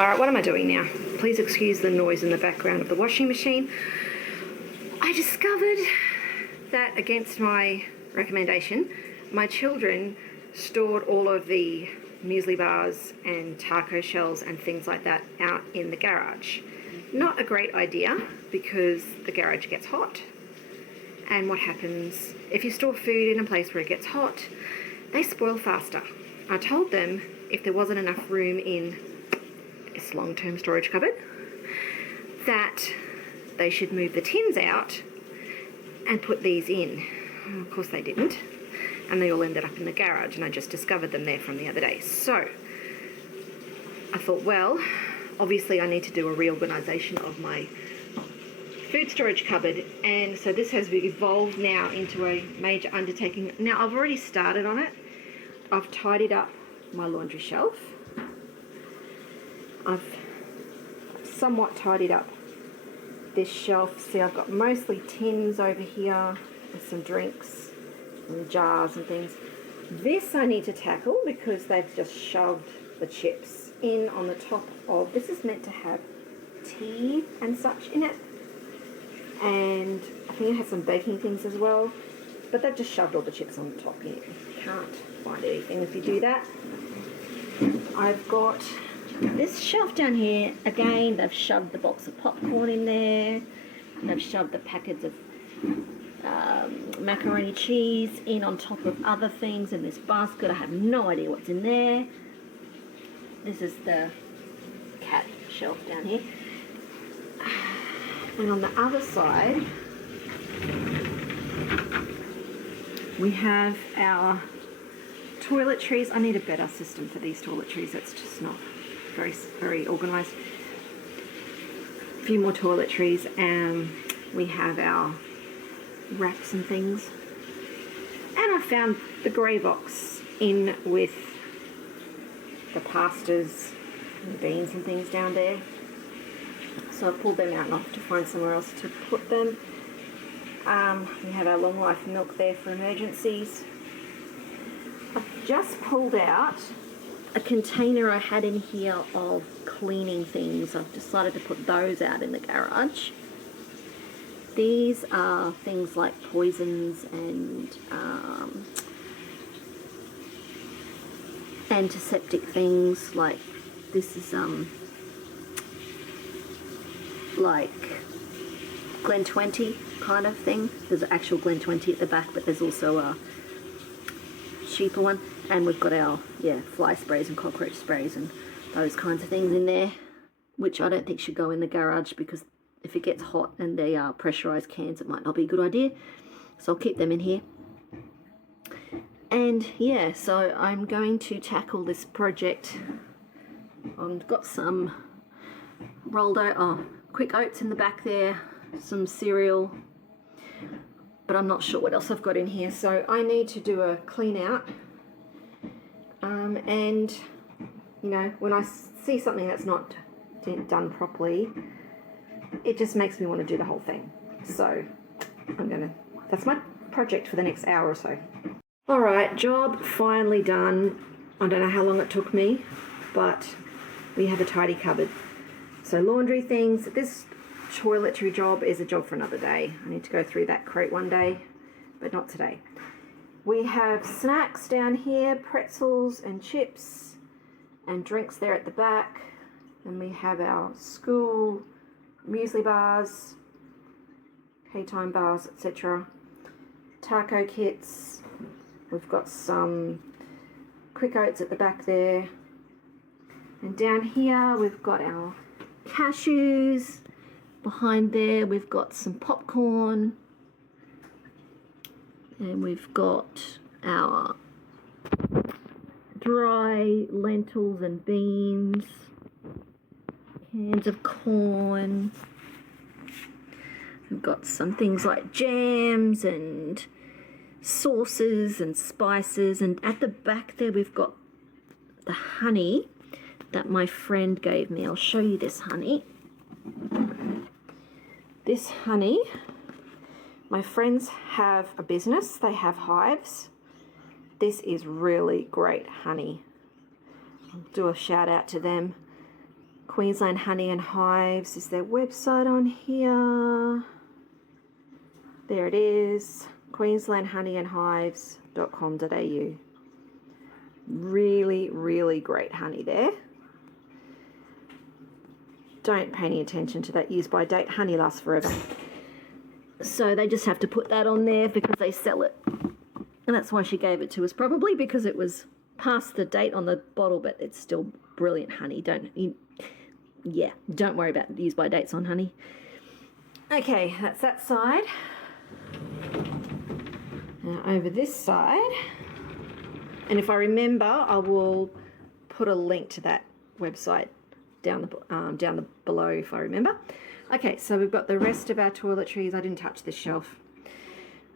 Alright, what am I doing now? Please excuse the noise in the background of the washing machine. I discovered that, against my recommendation, my children stored all of the muesli bars and taco shells and things like that out in the garage. Not a great idea because the garage gets hot. And what happens if you store food in a place where it gets hot? They spoil faster. I told them if there wasn't enough room in this long-term storage cupboard that they should move the tins out and put these in. Of course they didn't, and they all ended up in the garage, and I just discovered them there from the other day. So I thought, well, obviously I need to do a reorganisation of my food storage cupboard, and so this has evolved now into a major undertaking. Now I've already started on it. I've tidied up my laundry shelf. I've somewhat tidied up this shelf. See, I've got mostly tins over here with some drinks and jars and things. This I need to tackle because they've just shoved the chips in on the top of, this is meant to have tea and such in it, and I think it has some baking things as well, but they've just shoved all the chips on the top. You can't find anything if you do that. I've got this shelf down here. Again, they've shoved the box of popcorn in there. They've shoved the packets of macaroni cheese in on top of other things in this basket. I have no idea what's in there. This is the cat shelf down here. And on the other side, we have our toiletries. I need a better system for these toiletries. It's just not very organised. A few more toiletries, and we have our wraps and things. And I found the grey box in with the pastas and beans and things down there. So I pulled them out and off to find somewhere else to put them. We have our long life milk there for emergencies. I've just pulled out a container I had in here of cleaning things. I've decided to put those out in the garage. These are things like poisons and antiseptic things. Like this is like Glen 20 kind of thing. There's an actual Glen 20 at the back, but there's also a cheaper one. And we've got our fly sprays and cockroach sprays and those kinds of things in there, which I don't think should go in the garage because if it gets hot and they are pressurized cans, it might not be a good idea. So I'll keep them in here. And yeah, so I'm going to tackle this project. I've got some quick oats in the back there, some cereal, but I'm not sure what else I've got in here. So I need to do a clean out. And you know, when I see something that's not done properly, it just makes me want to do the whole thing. So that's my project for the next hour or so. Alright, job finally done. I don't know how long it took me, but we have a tidy cupboard. So laundry things. This toiletry job is a job for another day. I need to go through that crate one day, but not today. We have snacks down here, pretzels and chips, and drinks there at the back. And we have our school muesli bars, K-time bars, etc. Taco kits. We've got some quick oats at the back there. And down here we've got our cashews. Behind there we've got some popcorn. And we've got our dry lentils and beans, cans of corn. We've got some things like jams and sauces and spices. And at the back there we've got the honey that my friend gave me. I'll show you this honey. This honey, my friends have a business. They have hives. This is really great honey. I'll do a shout out to them. Queensland Honey and Hives is their website on here. There it is, queenslandhoneyandhives.com.au. Really, really great honey there. Don't pay any attention to that use by date. Honey lasts forever. So they just have to put that on there because they sell it. And that's why she gave it to us, probably because it was past the date on the bottle, but it's still brilliant honey. Don't worry about use by dates on honey. Okay, that's that side. Now over this side, and if I remember, I will put a link to that website down the below if I remember. Okay, so we've got the rest of our toiletries. I didn't touch this shelf.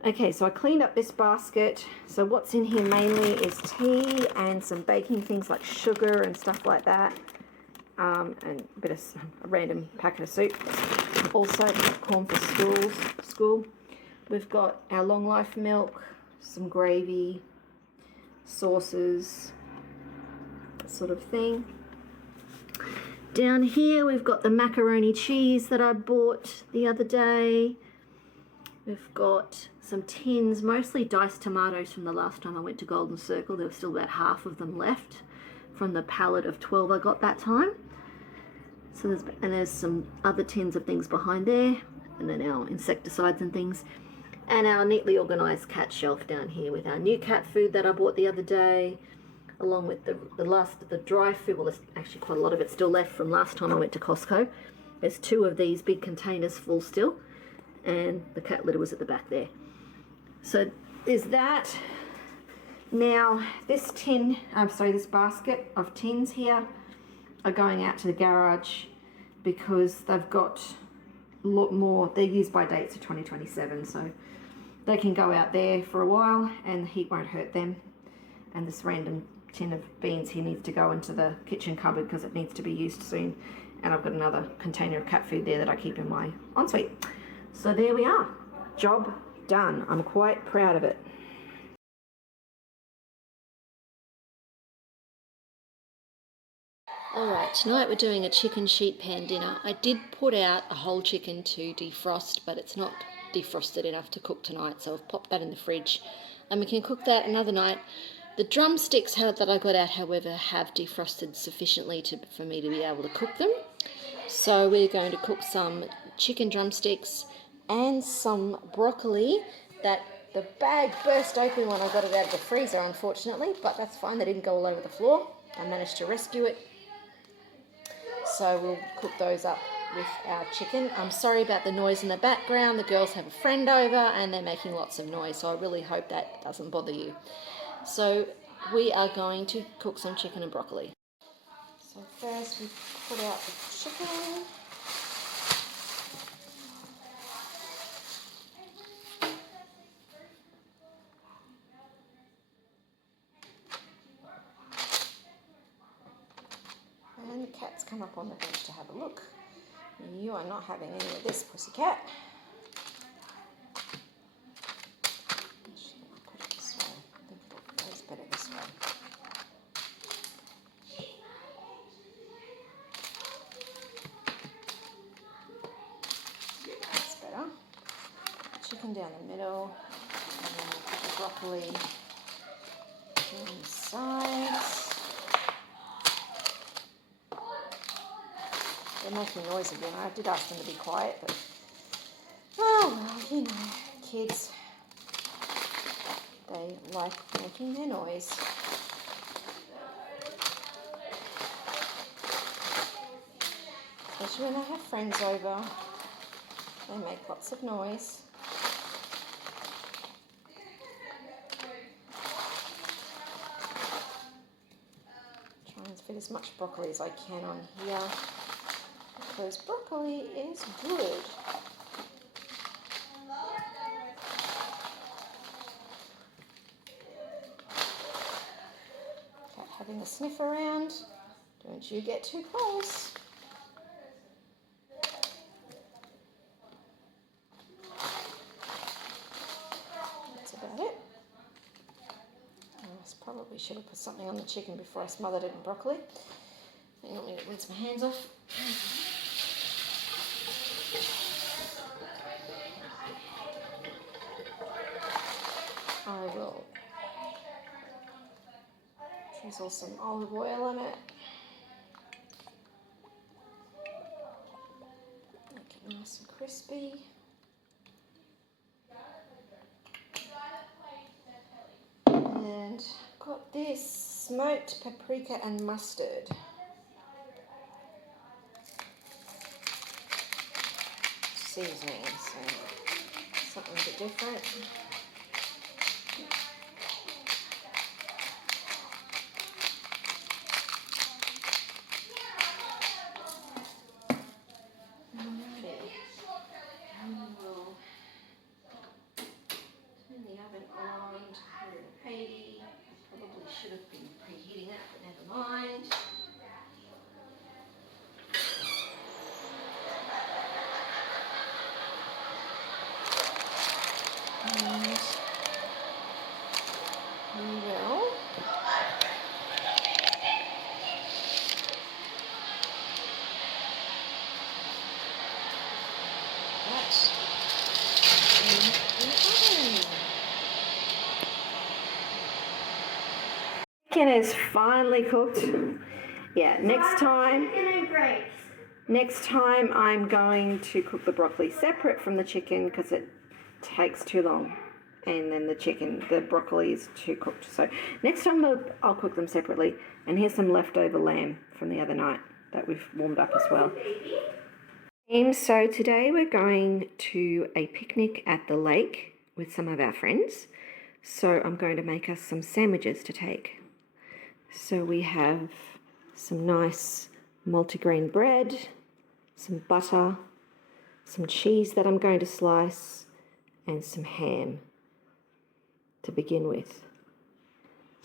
Okay, so I cleaned up this basket. So what's in here mainly is tea and some baking things like sugar and stuff like that, and a bit of a random packet of soup. Also corn for school. We've got our long life milk, some gravy, sauces, that sort of thing. Down here we've got the macaroni cheese that I bought the other day. We've got some tins, mostly diced tomatoes from the last time I went to Golden Circle. There was still about half of them left from the pallet of 12 I got that time. So there's some other tins of things behind there, and then our insecticides and things. And our neatly organised cat shelf down here with our new cat food that I bought the other day, along with the last of the dry food. Well, there's actually quite a lot of it still left from last time I went to Costco. There's 2 of these big containers full still, and the cat litter was at the back there. So there's that. Now this basket of tins here are going out to the garage because they've got a lot more. They're used by dates of 2027, so they can go out there for a while and the heat won't hurt them. And this random tin of beans here needs to go into the kitchen cupboard because it needs to be used soon. And I've got another container of cat food there that I keep in my ensuite. So there we are. Job done. I'm quite proud of it. Alright, tonight we're doing a chicken sheet pan dinner. I did put out a whole chicken to defrost, but it's not defrosted enough to cook tonight, so I've popped that in the fridge and we can cook that another night. The drumsticks that I got out, however, have defrosted sufficiently for me to be able to cook them. So we're going to cook some chicken drumsticks and some broccoli that the bag burst open when I got it out of the freezer, unfortunately, but that's fine. They didn't go all over the floor. I managed to rescue it. So we'll cook those up with our chicken. I'm sorry about the noise in the background. The girls have a friend over and they're making lots of noise, so I really hope that doesn't bother you. So we are going to cook some chicken and broccoli. So first we put out the chicken. And the cat's come up on the bench to have a look. You are not having any of this, pussycat. Actually, I'll put it this way. I think it goes better this way. That's better. Chicken down the middle, and then we'll put the broccoli down the sides. They're making noise again. I did ask them to be quiet, but oh well, you know, kids, they like making their noise. Especially when they have friends over, they make lots of noise. Try and fit as much broccoli as I can on here, because broccoli is good. Cat having a sniff around. Don't you get too close. That's about it. I probably should have put something on the chicken before I smothered it in broccoli. want me to rinse my hands off? I will drizzle some olive oil on it. Make it nice and crispy. And I've got this smoked paprika and mustard. Seasoning, so something a bit different. Turn the oven on to 180. I probably should have been preheating it, but never mind. And we will that in the oven. Chicken is finally cooked. Yeah, next time I'm going to cook the broccoli separate from the chicken because it takes too long, and then the broccoli is too cooked. So next time I'll cook them separately. And here's some leftover lamb from the other night that we've warmed up as well. So today we're going to a picnic at the lake with some of our friends. So I'm going to make us some sandwiches to take. So we have some nice multigrain bread, some butter, some cheese that I'm going to slice, and some ham to begin with.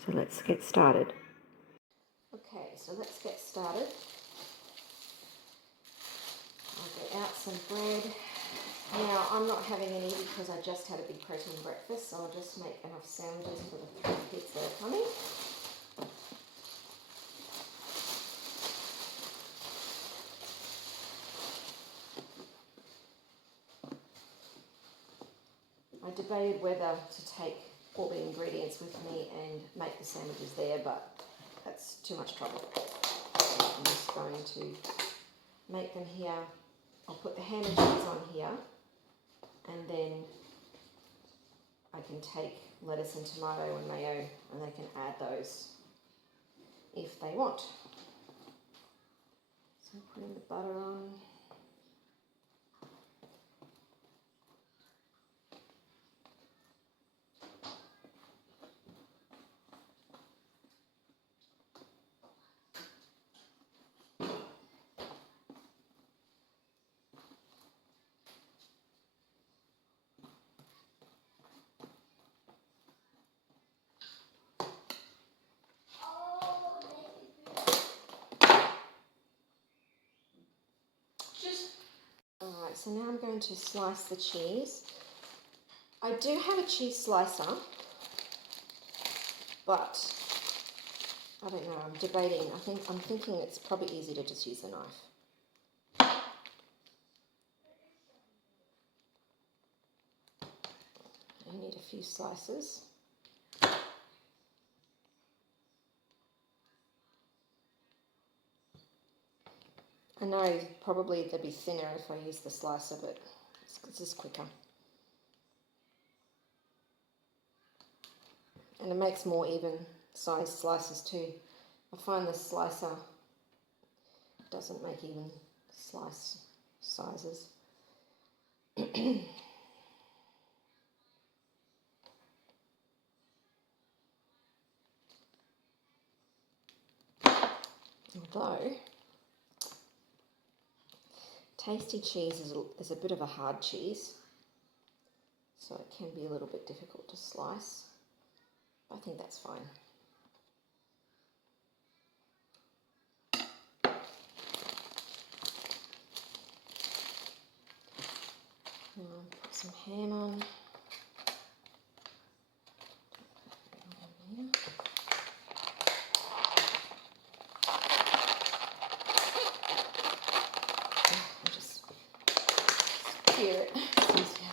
So let's get started. Okay, so let's get started. I'll get out some bread. Now, I'm not having any because I just had a big protein breakfast, so I'll just make enough sandwiches for the 3 kids that are coming. I debated whether to take all the ingredients with me and make the sandwiches there, but that's too much trouble. So I'm just going to make them here. I'll put the ham and cheese on here, and then I can take lettuce and tomato and mayo, and they can add those if they want. So putting the butter on. Alright, so now I'm going to slice the cheese. I do have a cheese slicer, but I don't know, I'm debating. I'm thinking it's probably easier to just use a knife. I need a few slices. I know probably they'd be thinner if I use the slicer, but it's just quicker. And it makes more even sized slices too. I find the slicer doesn't make even slice sizes. Although tasty cheese is a bit of a hard cheese, so it can be a little bit difficult to slice. I think that's fine. Now put some ham on. hear it. It's easier.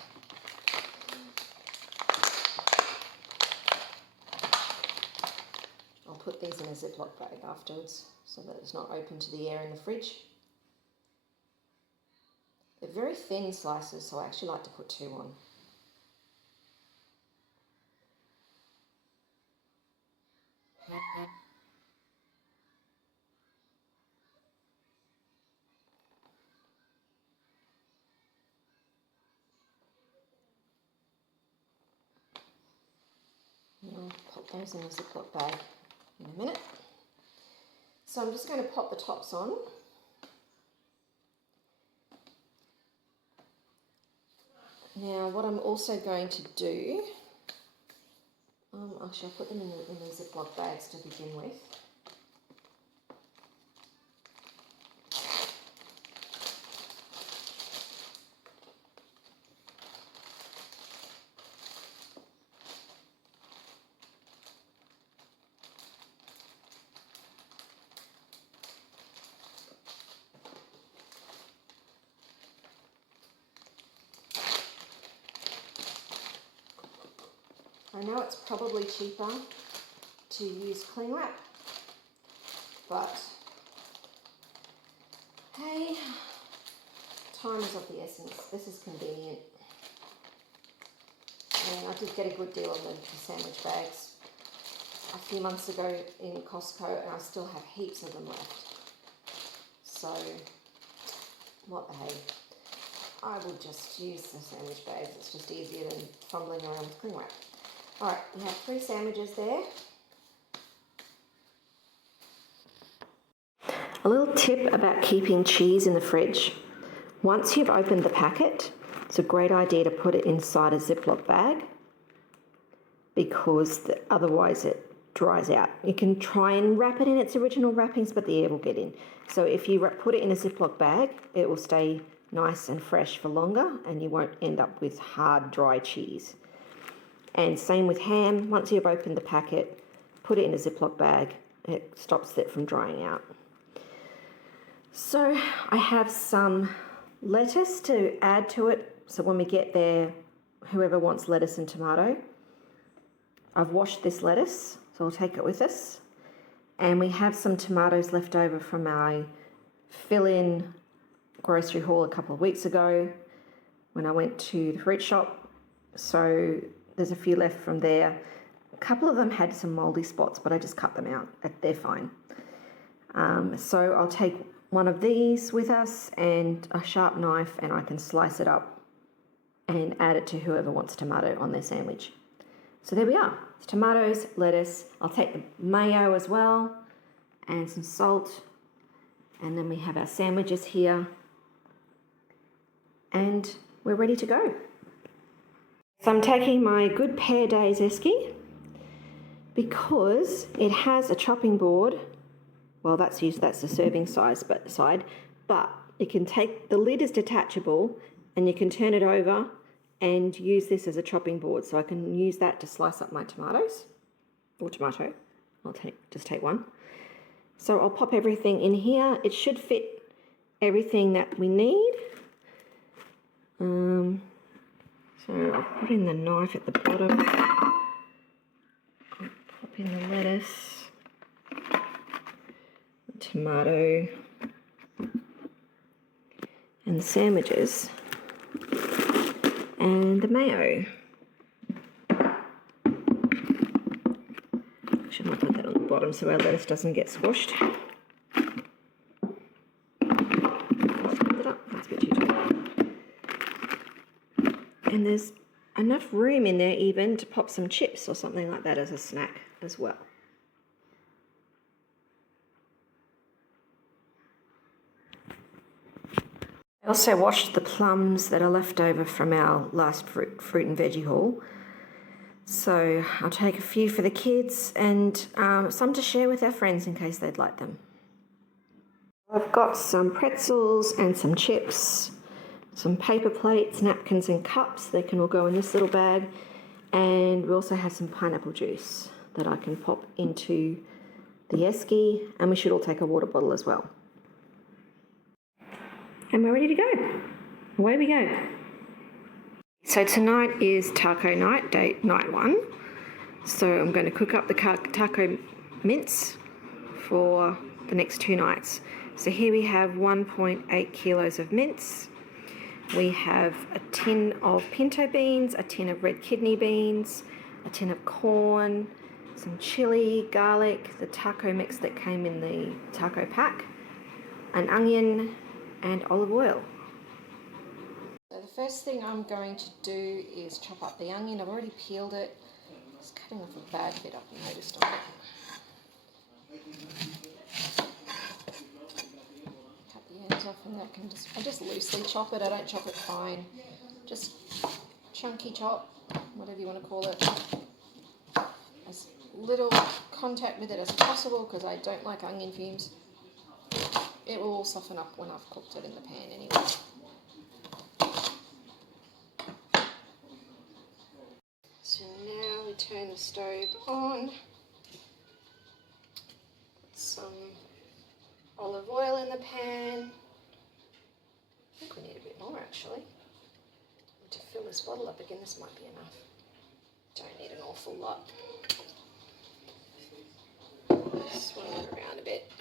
I'll put these in a Ziploc bag afterwards so that it's not open to the air in the fridge. They're very thin slices, so I actually like to put 2 on. I'll pop those in a Ziploc bag in a minute. So I'm just going to pop the tops on. Now what I'm also going to do, actually I'll put them in the Ziploc bags to begin with. I know it's probably cheaper to use cling wrap, but hey, time is of the essence. This is convenient. And I did get a good deal on the sandwich bags a few months ago in Costco, and I still have heaps of them left. So, what the hey. I will just use the sandwich bags. It's just easier than fumbling around with cling wrap. Alright, we have 3 sandwiches there. A little tip about keeping cheese in the fridge. Once you've opened the packet, it's a great idea to put it inside a Ziploc bag because otherwise it dries out. You can try and wrap it in its original wrappings, but the air will get in. So if you put it in a Ziploc bag, it will stay nice and fresh for longer and you won't end up with hard, dry cheese. And same with ham. Once you've opened the packet, put it in a Ziploc bag. It stops it from drying out. So I have some lettuce to add to it. So when we get there, whoever wants lettuce and tomato. I've washed this lettuce, so I'll take it with us. And we have some tomatoes left over from my fill-in grocery haul a couple of weeks ago when I went to the fruit shop. So there's a few left from there. A couple of them had some mouldy spots, but I just cut them out. They're fine. So I'll take one of these with us and a sharp knife, and I can slice it up and add it to whoever wants tomato on their sandwich. So there we are. It's tomatoes, lettuce. I'll take the mayo as well and some salt. And then we have our sandwiches here. And we're ready to go. So I'm taking my Good Pear Days esky because it has a chopping board. Well, that's the serving side, but you can take, the lid is detachable and you can turn it over and use this as a chopping board. So I can use that to slice up my tomatoes or tomato. I'll just take one. So I'll pop everything in here. It should fit everything that we need. So I'll put in the knife at the bottom. I'll pop in the lettuce, the tomato, and the sandwiches, and the mayo. Actually, I might put that on the bottom so our lettuce doesn't get squashed. That's a bit too tall. And there's enough room in there even to pop some chips or something like that as a snack as well. I also washed the plums that are left over from our last fruit and veggie haul. So I'll take a few for the kids and some to share with our friends in case they'd like them. I've got some pretzels and some chips, some paper plates, napkins and cups. They can all go in this little bag. And we also have some pineapple juice that I can pop into the esky, and we should all take a water bottle as well. And we're ready to go. Away we go. So tonight is taco night, night 1. So I'm going to cook up the taco mince for the next 2 nights. So here we have 1.8 kilos of mince. We have a tin of pinto beans, a tin of red kidney beans, a tin of corn, some chili, garlic, the taco mix that came in the taco pack, an onion, and olive oil. So the first thing I'm going to do is chop up the onion. I've already peeled it. It's cutting off a bad bit, I've noticed on it. Cut the ends off, and I just loosely chop it. I don't chop it fine. Just chunky chop, whatever you want to call it. As little contact with it as possible because I don't like onion fumes. It will all soften up when I've cooked it in the pan anyway. So now we turn the stove on, put some olive oil in the pan. I think we need a bit more actually. To fill this bottle up again, this might be enough. Don't need an awful lot. Swirl it around a bit.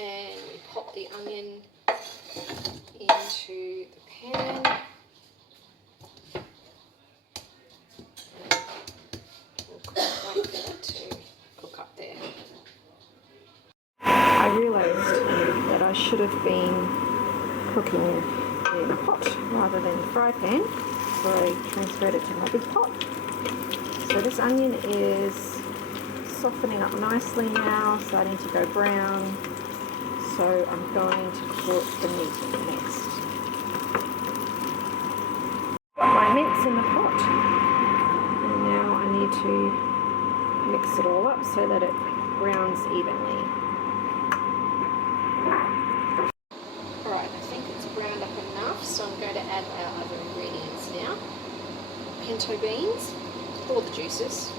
And we pop the onion into the pan. We'll wait for that to cook up there. I realised that I should have been cooking in a pot rather than a fry pan, so I transferred it to my big pot. So this onion is softening up nicely now, starting to go brown. So I'm going to put the meat in next. Got my mince in the pot, and now I need to mix it all up so that it browns evenly. Alright, I think it's browned up enough, so I'm going to add our other ingredients now. Pinto beans, all the juices.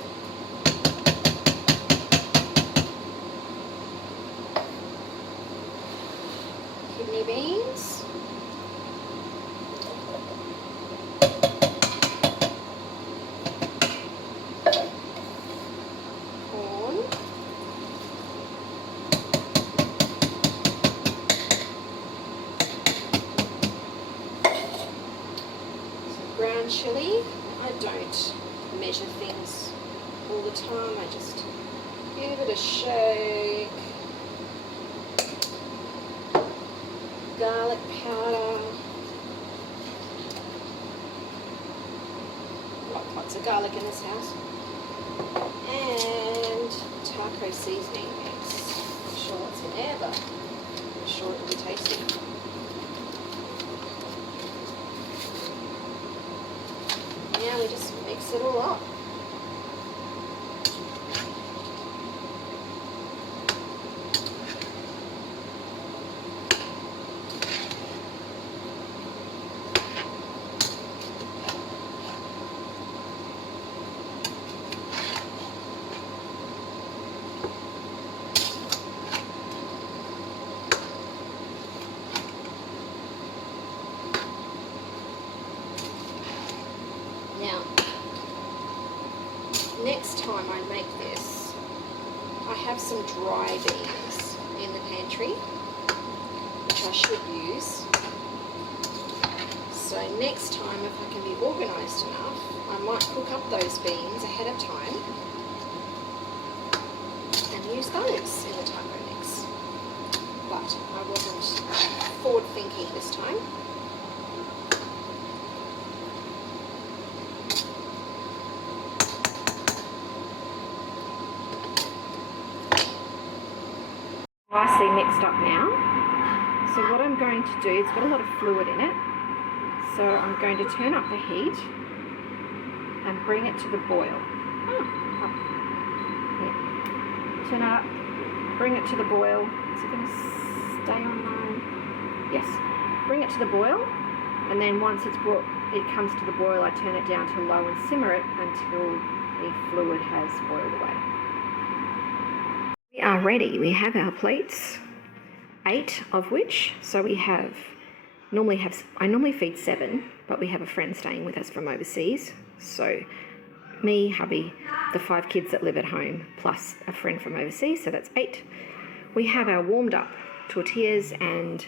Kidney beans, corn, some ground chili. I don't measure things all the time, I just give it a shake. Garlic powder, lots of garlic in this house, and taco seasoning mix. Not sure what's in there, but I'm sure it'll be tasty. Now we just mix it all up. Now, next time I make this, I have some dry beans in the pantry, which I should use. So next time, if I can be organised enough, I might cook up those beans ahead of time and use those in the taco mix. But I wasn't forward thinking this time. Nicely mixed up now. So what I'm going to do, it's got a lot of fluid in it, so I'm going to turn up the heat and bring it to the boil. Turn it up, bring it to the boil. Is it going to stay on low? Yes. Bring it to the boil, and then once it comes to the boil, I turn it down to low and simmer it until the fluid has boiled away. We are ready. We have our plates. 8 of which, so I normally feed 7, but we have a friend staying with us from overseas. So me, hubby, the 5 kids that live at home, plus a friend from overseas, so that's 8. We have our warmed up tortillas and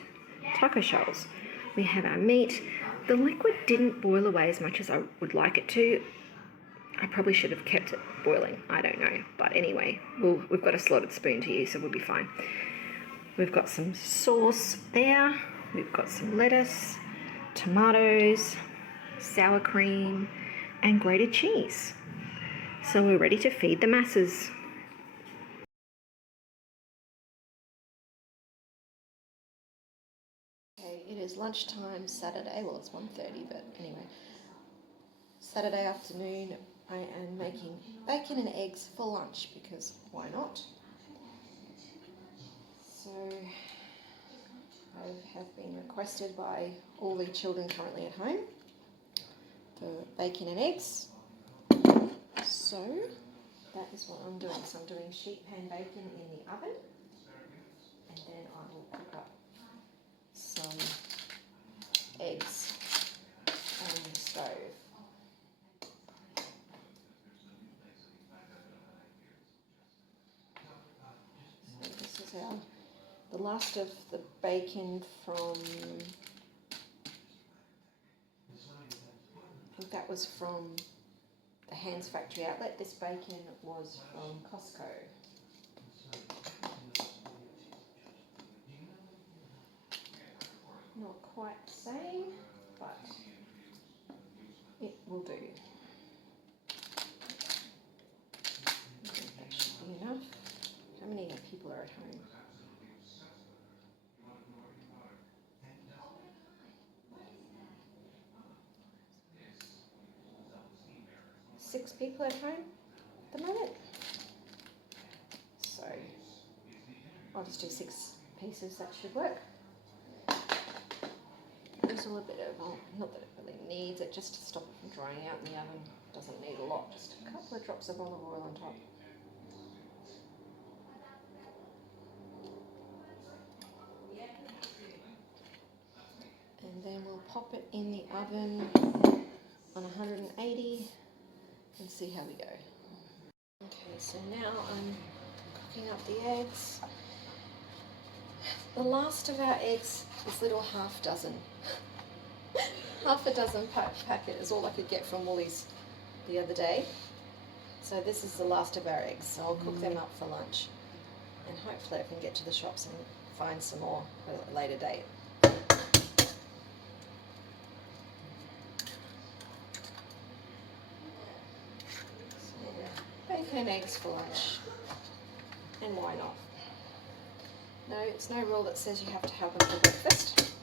taco shells. We have our meat. The liquid didn't boil away as much as I would like it to. I probably should have kept it boiling, I don't know. But anyway, we've got a slotted spoon to use, so we'll be fine. We've got some sauce there. We've got some lettuce, tomatoes, sour cream, and grated cheese. So we're ready to feed the masses. Okay, it is lunchtime Saturday. Well, it's 1:30, but anyway. Saturday afternoon, I am making bacon and eggs for lunch because why not? So I have been requested by all the children currently at home for bacon and eggs. So that is what I'm doing. So I'm doing sheet pan bacon in the oven, and then I will cook up some eggs on the stove. So this is the last of the bacon from, I think that was from the Hands Factory Outlet. This bacon was from Costco. Not quite the same, but it will do. I think that should be enough. How many people are at home? 6 people at home at the moment. So I'll just do 6 pieces, that should work. There's a little bit of, not that it really needs it, just to stop it from drying out in the oven. Doesn't need a lot, just a couple of drops of olive oil on top. And then we'll pop it in the oven on 180 and see how we go. Okay, so now I'm cooking up the eggs. The last of our eggs, this little half dozen. Half a dozen packet is all I could get from Woolies the other day. So this is the last of our eggs, so I'll cook them up for lunch. And hopefully I can get to the shops and find some more at a later date. Bacon and eggs for lunch, and why not? No, it's no rule that says you have to have them for breakfast.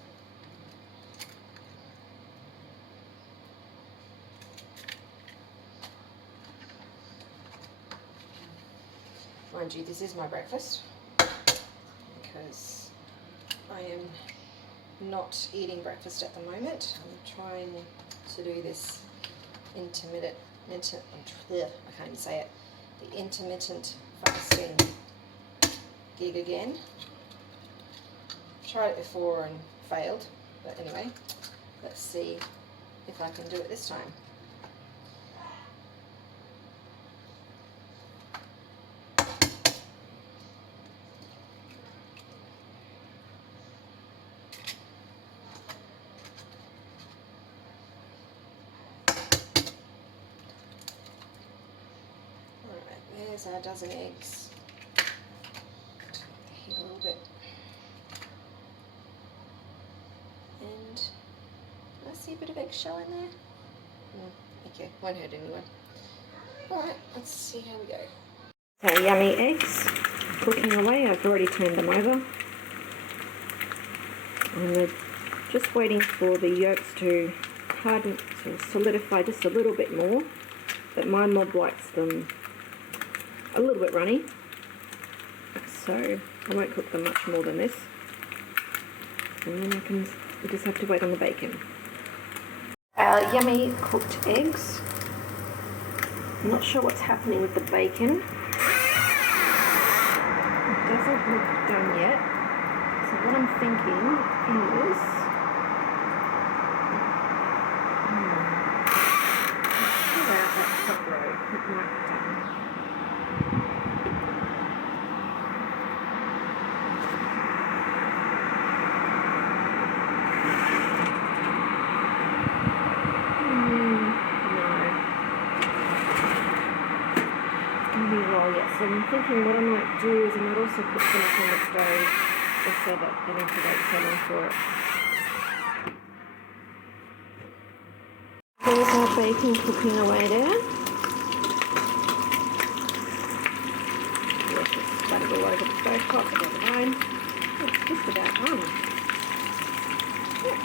Mind you, this is my breakfast because I am not eating breakfast at the moment. I'm trying to do this intermittent, I can't even say it, the intermittent fasting gig again. I've tried it before and failed, but anyway, let's see if I can do it this time. There's our dozen eggs. Turn the heat a little bit. And I see a bit of eggshell in there. Okay, won't hurt anyway. Alright, let's see how we go. So yummy eggs, cooking away. I've already turned them over. And they're just waiting for the yolks to harden, to solidify just a little bit more. But my mob likes them a little bit runny, so I won't cook them much more than this, and then we just have to wait on the bacon. Our yummy cooked eggs. I'm not sure what's happening with the bacon. It doesn't look done yet. So what I'm thinking is, pull out that top row. It might be done. So I'm thinking what I might do is I might also put some up on the stove just so that I don't have to wait so long for it. There's our bacon cooking away there. Yes, it's splattered all over the stove top, but never mind. It's just about done. Yeah.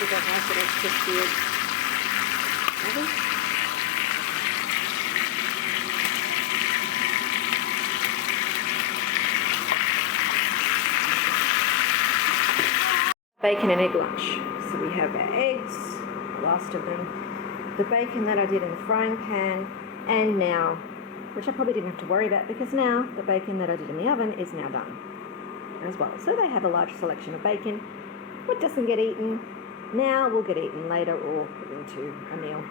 Don't like it, it's just weird. Bacon and egg lunch. So we have our eggs, the last of them, the bacon that I did in the frying pan, and now, which I probably didn't have to worry about because now the bacon that I did in the oven is now done as well. So they have a large selection of bacon. What doesn't get eaten now will get eaten later or put into a meal.